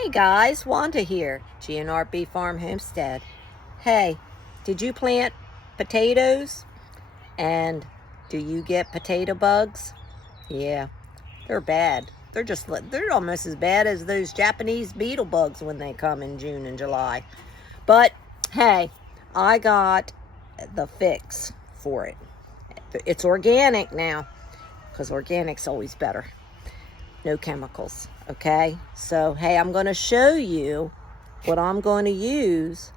Hey guys, Wanda here, GNRB Farm Homestead. Hey, did you plant potatoes? And do you get potato bugs? Yeah, they're bad. They're almost as bad as those Japanese beetle bugs when they come in June and July. But hey, I got the fix for it. It's organic now, because organic's always better. No chemicals, okay? So, hey, I'm going to show you what I'm going to use,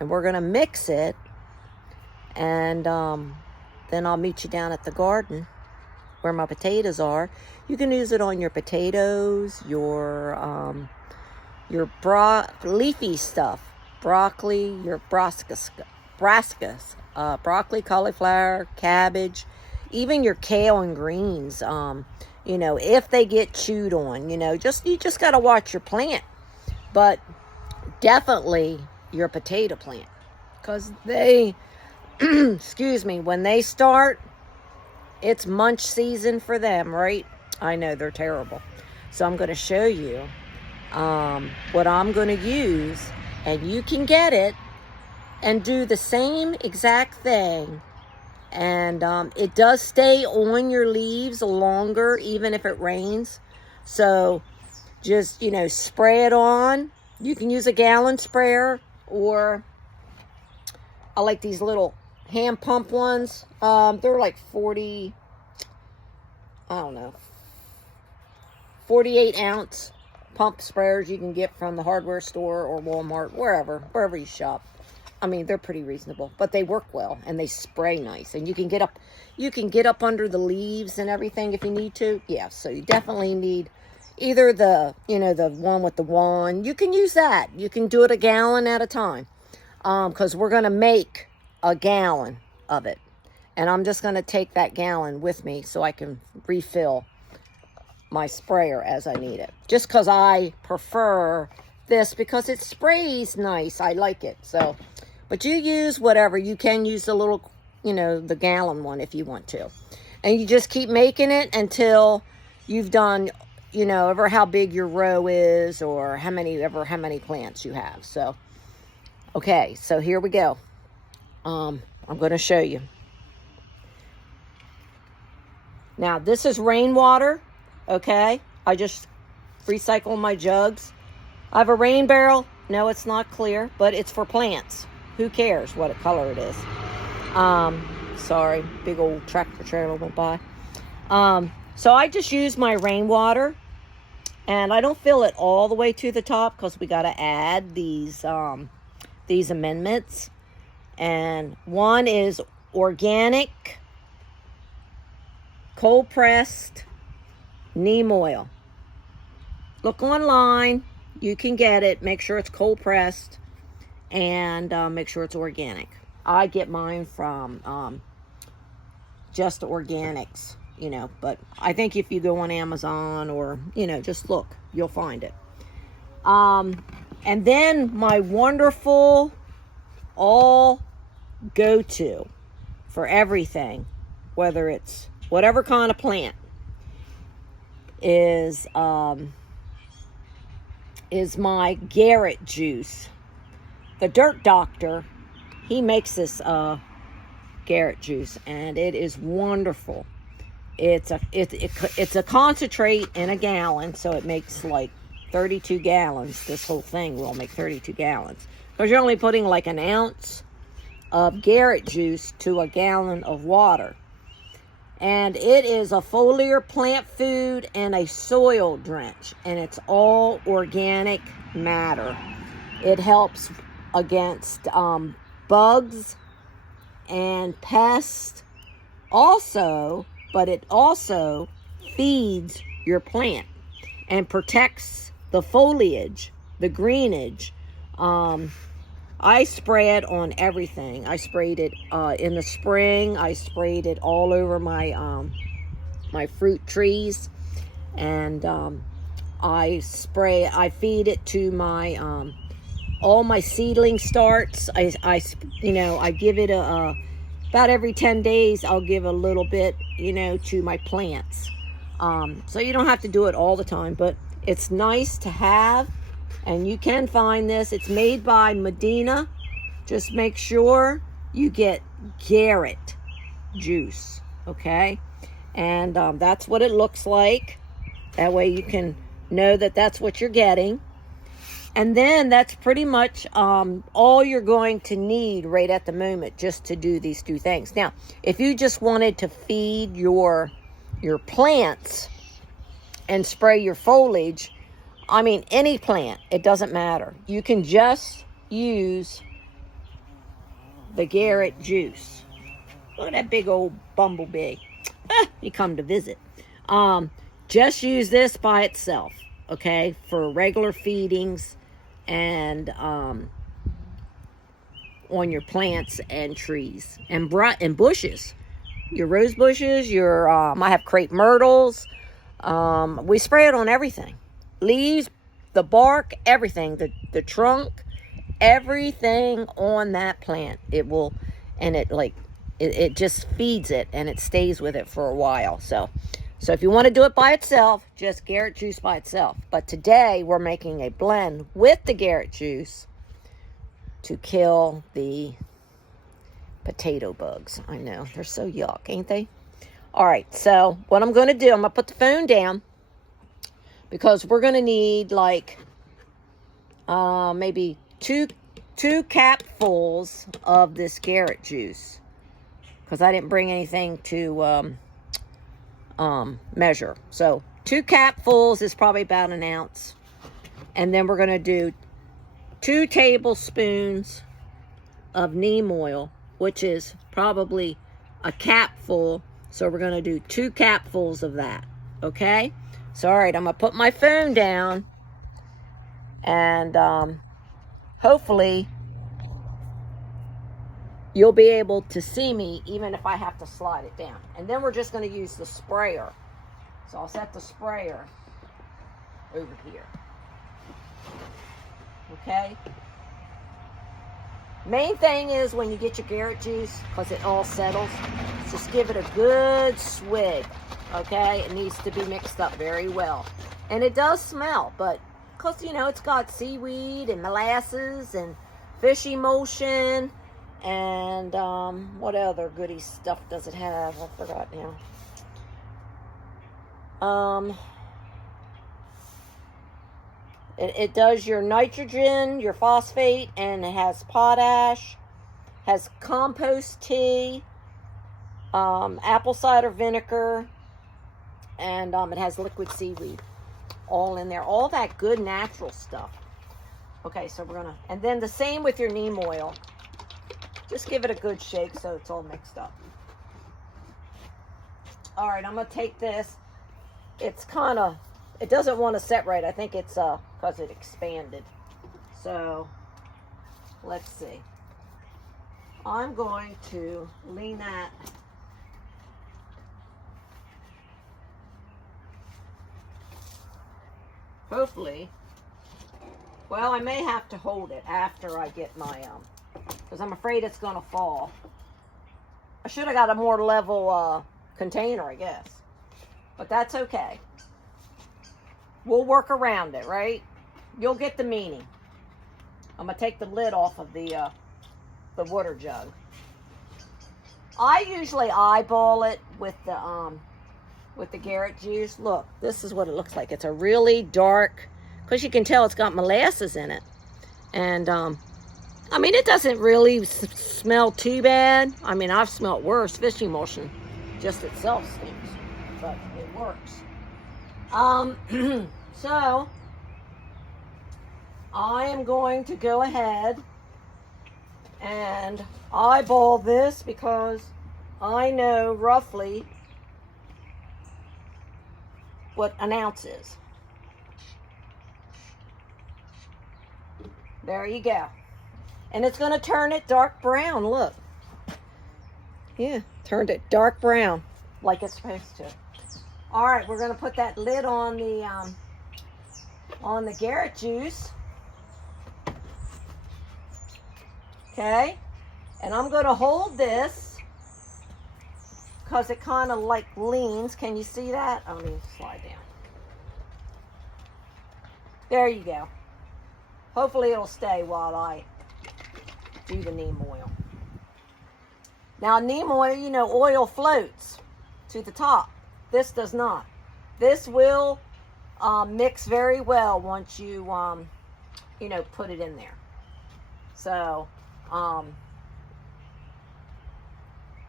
and we're going to mix it, and then I'll meet you down at the garden where my potatoes are. You can use it on your potatoes, your leafy stuff, broccoli, your brassicas, broccoli, cauliflower, cabbage, even your kale and greens. If they get chewed on, you just got to watch your plant. But definitely your potato plant, because they, excuse me, when they start, it's munch season for them, right? I know they're terrible. So I'm going to show you what I'm going to use, and you can get it and do the same exact thing. And it does stay on your leaves longer, even if it rains. So just, spray it on. You can use a gallon sprayer, or I like these little hand pump ones. They're like 48 ounce pump sprayers you can get from the hardware store or Walmart, wherever you shop. I mean, they're pretty reasonable, but they work well and they spray nice. And you can get up under the leaves and everything if you need to. Yeah, so you definitely need either the one with the wand. You can use that. You can do it a gallon at a time, because we're going to make a gallon of it. And I'm just going to take that gallon with me so I can refill my sprayer as I need it. Just because I prefer this, because it sprays nice. I like it. So, but you use whatever. You can use the little, the gallon one if you want to. And you just keep making it until you've done, ever how big your row is, or how many plants you have. So, okay, so here we go. I'm going to show you. Now, this is rainwater, okay? I just recycle my jugs. I have a rain barrel. No, it's not clear, but it's for plants. Who cares what color it is? Sorry, big old tractor trailer went by. So I just use my rainwater, and I don't fill it all the way to the top, because we got to add these amendments. And one is organic, cold pressed neem oil. Look online. You can get it. Make sure it's cold pressed, and make sure it's organic. I get mine from just organics, but I think if you go on Amazon or, just look, you'll find it. And then my wonderful all go-to for everything, whether it's whatever kind of plant, is my Garrett juice. The Dirt Doctor, he makes this Garrett juice, and it is wonderful. It's a concentrate in a gallon, so it makes like 32 gallons. This whole thing will make 32 gallons, because you're only putting like an ounce of Garrett juice to a gallon of water. And it is a foliar plant food and a soil drench, and it's all organic matter. It helps against bugs and pests also, but it also feeds your plant and protects the foliage, the greenage. I spray it on everything. I sprayed it in the spring. I sprayed it all over my my fruit trees, and I feed it to my all my seedling starts. I give it about every 10 days. I'll give a little bit, to my plants. So you don't have to do it all the time, but it's nice to have And you can find this. It's made by Medina. Just make sure you get Garrett juice, okay? And that's what it looks like. That way you can know that that's what you're getting. And then that's pretty much all you're going to need right at the moment just to do these two things. Now, if you just wanted to feed your plants and spray your foliage, I mean, any plant, it doesn't matter. You can just use the Garrett juice. Look at that big old bumblebee. He come to visit. Just use this by itself, okay, for regular feedings and on your plants and trees and bushes. Your rose bushes, I have crepe myrtles. We spray it on everything. Leaves, the bark, everything, the trunk, everything on that plant. It will, and it just feeds it and it stays with it for a while. So if you want to do it by itself, just Garrett juice by itself. But today we're making a blend with the Garrett juice to kill the potato bugs. I know, they're so yuck, ain't they? All right, so what I'm going to do, I'm going to put the phone down because we're going to need like maybe two capfuls of this Garrett juice because I didn't bring anything to measure. So 2 capfuls is probably about an ounce. And then we're going to do 2 tablespoons of neem oil, which is probably a capful. So we're going to do 2 capfuls of that. Okay? So, all right, I'm going to put my phone down. And hopefully you'll be able to see me even if I have to slide it down. And then we're just going to use the sprayer. So I'll set the sprayer over here. Okay? Main thing is when you get your Garrett juice, because it all settles, just give it a good swig. Okay? It needs to be mixed up very well. And it does smell, but because, you know, it's got seaweed and molasses and fish emulsion. And what other goody stuff does it have? I forgot now. It does your nitrogen, your phosphate, and it has potash, has compost tea, apple cider vinegar, and it has liquid seaweed all in there. All that good natural stuff. Okay, so we're going to, and then the same with your neem oil. Just give it a good shake so it's all mixed up. All right, I'm going to take this. It's kind of, it doesn't want to set right. I think it's because it expanded. So, let's see. I'm going to lean that hopefully. Well, I may have to hold it after I get my because I'm afraid it's going to fall. I should have got a more level container, I guess. But that's okay. We'll work around it, right? You'll get the meaning. I'm going to take the lid off of the water jug. I usually eyeball it with the Garrett juice. Look, this is what it looks like. It's a really dark, because you can tell it's got molasses in it. And I mean, it doesn't really smell too bad. I mean, I've smelled worse. Fish emulsion just itself stinks, but it works. So I am going to go ahead and eyeball this because I know roughly what an ounce is. There you go. And it's going to turn it dark brown, look. Yeah, turned it dark brown like it's supposed to. All right, we're going to put that lid on the Garrett juice. Okay? And I'm going to hold this because it kind of like leans. Can you see that? Let me slide down. There you go. hopefully it'll stay while I do the neem oil. Now neem oil, you know, oil floats to the top. This does not. This will mix very well once you, you know, put it in there. So,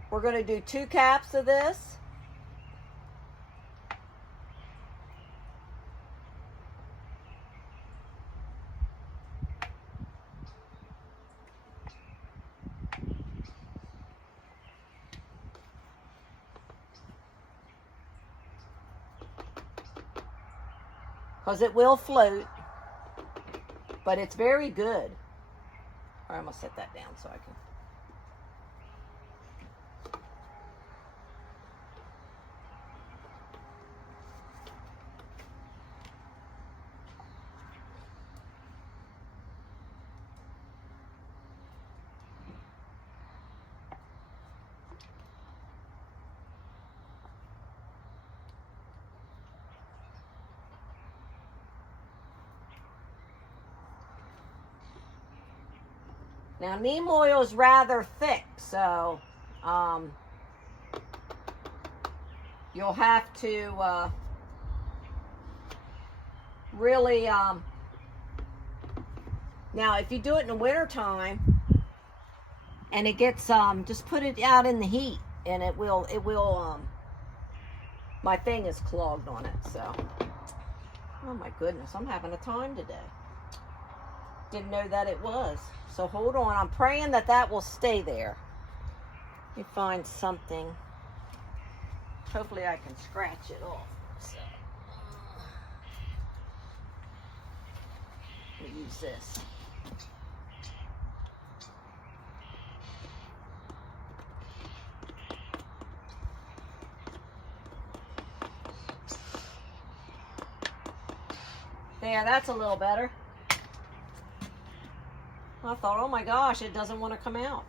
we're going to do 2 caps of this. Because it will float, but it's very good. All right, I'm going to set that down so I can. Now, neem oil is rather thick, so you'll have to really, now if you do it in the winter time and it gets, just put it out in the heat and it will, my thing is clogged on it, so, oh my goodness, I'm having a time today. Didn't know that it was. So hold on, I'm praying that that will stay there. Let me find something. Hopefully I can scratch it off. So, let me use this. There, that's a little better. I thought, oh my gosh, it doesn't want to come out.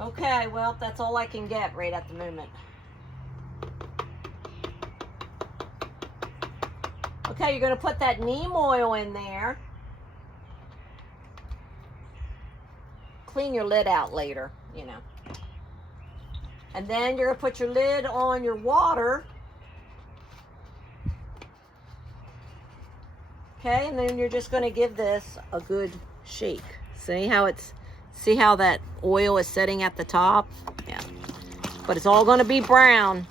Okay, well, that's all I can get right at the moment. Okay, you're going to put that neem oil in there. Clean your lid out later, you know. And then you're going to put your lid on your water. Okay, and then you're just going to give this a good shake. See how that oil is sitting at the top? Yeah. But it's all going to be brown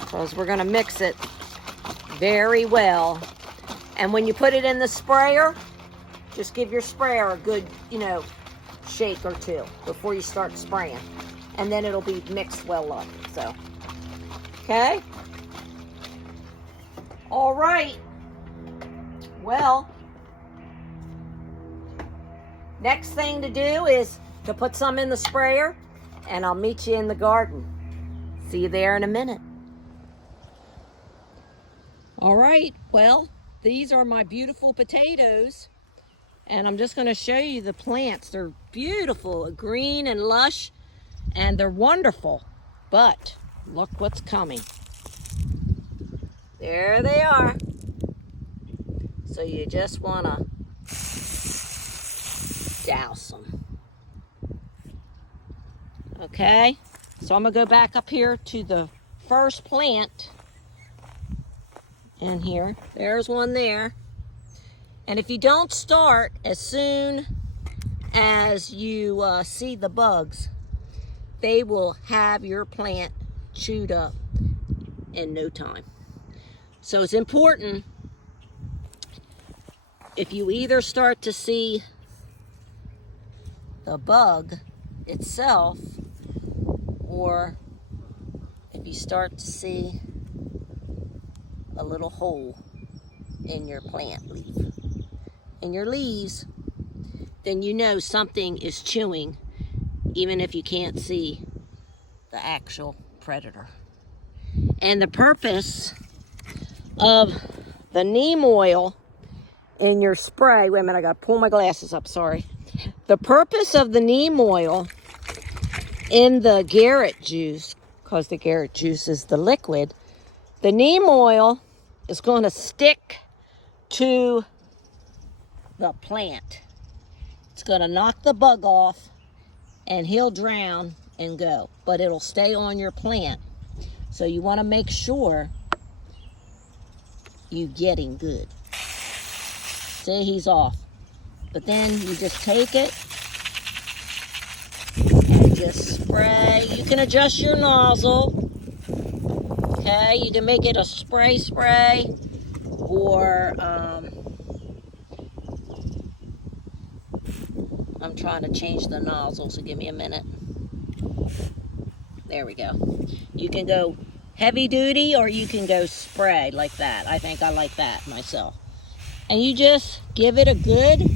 because we're going to mix it very well. And when you put it in the sprayer, just give your sprayer a good, you know, shake or 2 before you start spraying. And then it'll be mixed well up, so. Okay? All right. Well, next thing to do is to put some in the sprayer, and I'll meet you in the garden. See you there in a minute. All right, well, these are my beautiful potatoes, and I'm just going to show you the plants. They're beautiful, green and lush. And they're wonderful, but look what's coming. There they are. So you just want to douse them. Okay, so I'm going to go back up here to the first plant in here. There's one there. And if you don't start as soon as you see the bugs, they will have your plant chewed up in no time. So it's important, if you either start to see the bug itself, or if you start to see a little hole in your plant leaf, in your leaves, then you know something is chewing, even if you can't see the actual predator. And the purpose of the neem oil in your spray, wait a minute, I gotta pull my glasses up, sorry. The purpose of the neem oil in the Garrett juice, because the Garrett juice is the liquid, the neem oil is going to stick to the plant. It's going to knock the bug off and he'll drown and go, but it'll stay on your plant. So you want to make sure you get him good. See, he's off. But then you just take it and just spray. You can adjust your nozzle. Okay, you can make it a spray, or I'm trying to change the nozzle, so give me a minute. There we go. You can go heavy duty or you can go spray like that. I think I like that myself. And you just give it a good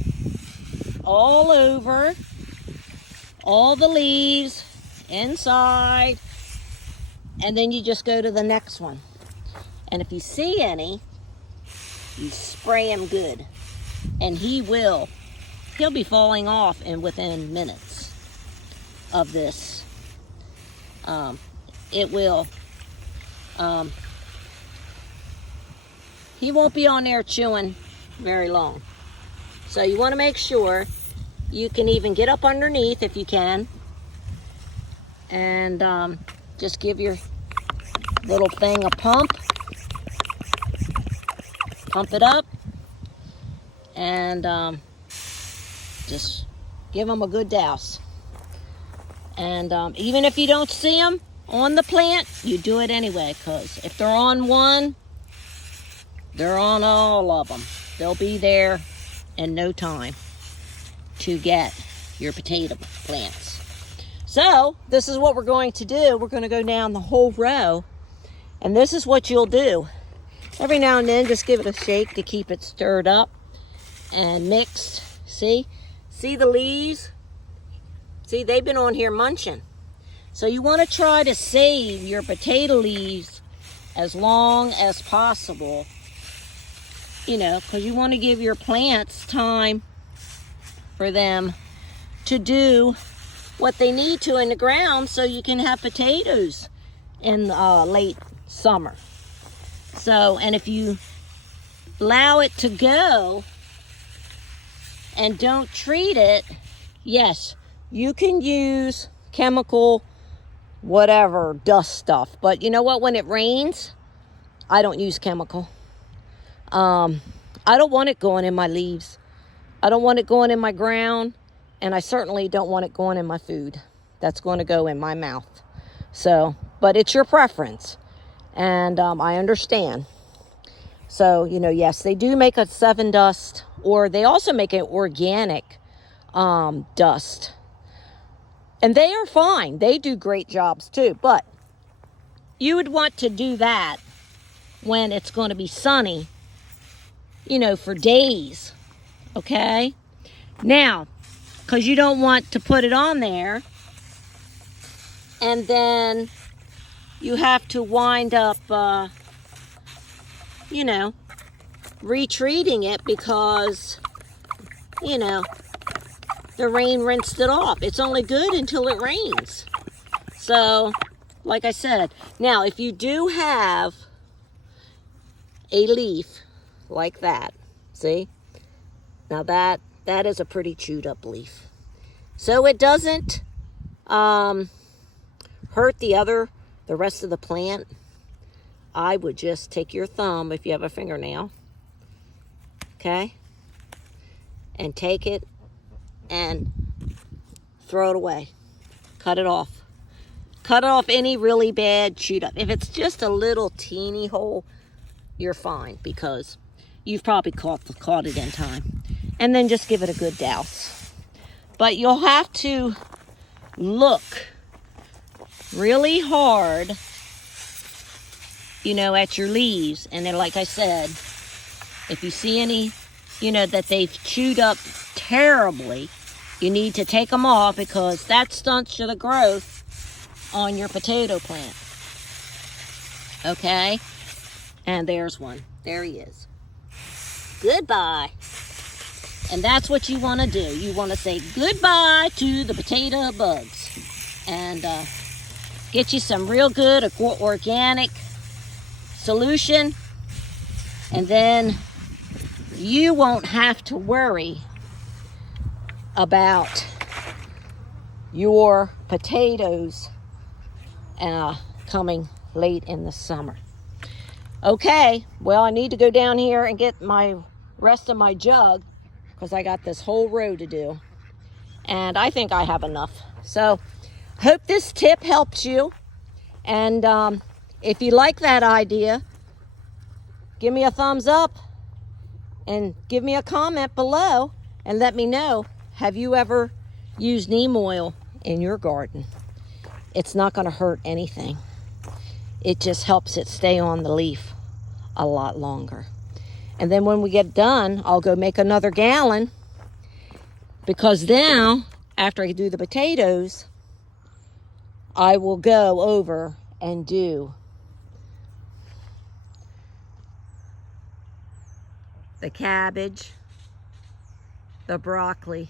all over, all the leaves, inside, and then you just go to the next one. And if you see any, you spray him good. And he'll be falling off within minutes of this. It will, he won't be on there chewing very long. So you want to make sure you can even get up underneath if you can, and just give your little thing a pump it up, and just give them a good douse. And even if you don't see them on the plant, you do it anyway, because if they're on one, they're on all of them. They'll be there in no time to get your potato plants. So this is what we're going to do. We're going to go down the whole row, and this is what you'll do. Every now and then, just give it a shake to keep it stirred up and mixed. See the leaves? See, they've been on here munching. So you want to try to save your potato leaves as long as possible, because you want to give your plants time for them to do what they need to in the ground so you can have potatoes in late summer. So, and if you allow it to go and don't treat it, yes, you can use chemical, whatever, dust stuff. But you know what? When it rains, I don't use chemical. I don't want it going in my leaves. I don't want it going in my ground. And I certainly don't want it going in my food. That's going to go in my mouth. So, but it's your preference. And I understand. So, yes, they do make a 7 dust. Or they also make an organic dust. And they are fine. They do great jobs too. But you would want to do that when it's going to be sunny, for days. Okay? Now, because you don't want to put it on there and then you have to wind up, retreating it because, the rain rinsed it off. It's only good until it rains. So, like I said, now if you do have a leaf like that, see? Now that is a pretty chewed up leaf. So it doesn't hurt the rest of the plant. I would just take your thumb, if you have a fingernail, okay, and take it and throw it away. Cut it off. Cut off any really bad chewed up. If it's just a little teeny hole, you're fine, because you've probably caught it in time. And then just give it a good douse. But you'll have to look really hard, at your leaves. And then, like I said, if you see any, that they've chewed up terribly, you need to take them off, because that stunts the growth on your potato plant. Okay? And there's one. There he is. Goodbye. And that's what you want to do. You want to say goodbye to the potato bugs. and get you some real good organic solution, and then you won't have to worry about your potatoes coming late in the summer. Okay, well, I need to go down here and get my rest of my jug because I got this whole row to do, and I think I have enough. So hope this tip helps you, and if you like that idea, give me a thumbs up and give me a comment below and let me know, have you ever used neem oil in your garden? It's not going to hurt anything. It just helps it stay on the leaf a lot longer. And then when we get done, I'll go make another gallon, because now, after I do the potatoes, I will go over and do the cabbage, the broccoli,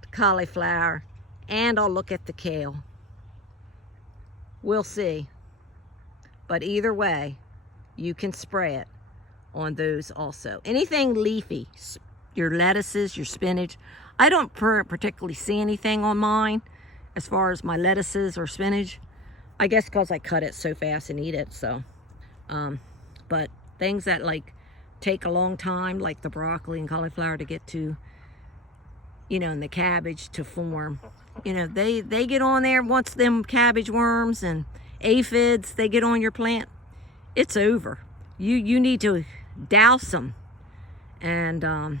the cauliflower, and I'll look at the kale. We'll see. But either way, you can spray it on those also. Anything leafy, your lettuces, your spinach. I don't particularly see anything on mine as far as my lettuces or spinach. I guess because I cut it so fast and eat it, so. But things that like take a long time, like the broccoli and cauliflower to get to, you know, and the cabbage to form. You know, they get on there once them cabbage worms and aphids, they get on your plant, it's over. You need to douse them. And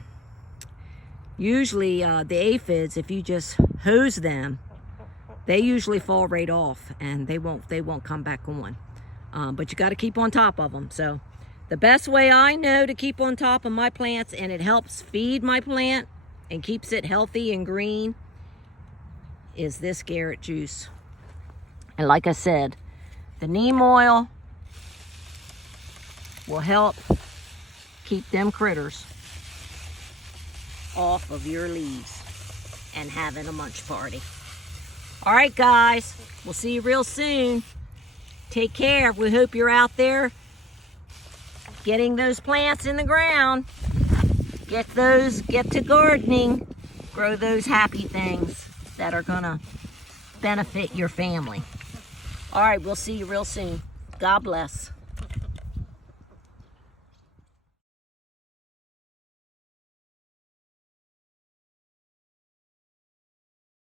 usually the aphids, if you just hose them, they usually fall right off and they won't come back on. But you got to keep on top of them. So the best way I know to keep on top of my plants, and it helps feed my plant and keeps it healthy and green, is this carrot juice. And like I said, the neem oil will help keep them critters off of your leaves and having a munch party. All right, guys, we'll see you real soon. Take care. We hope you're out there getting those plants in the ground. Get to gardening. Grow those happy things that are gonna benefit your family. All right, we'll see you real soon. God bless.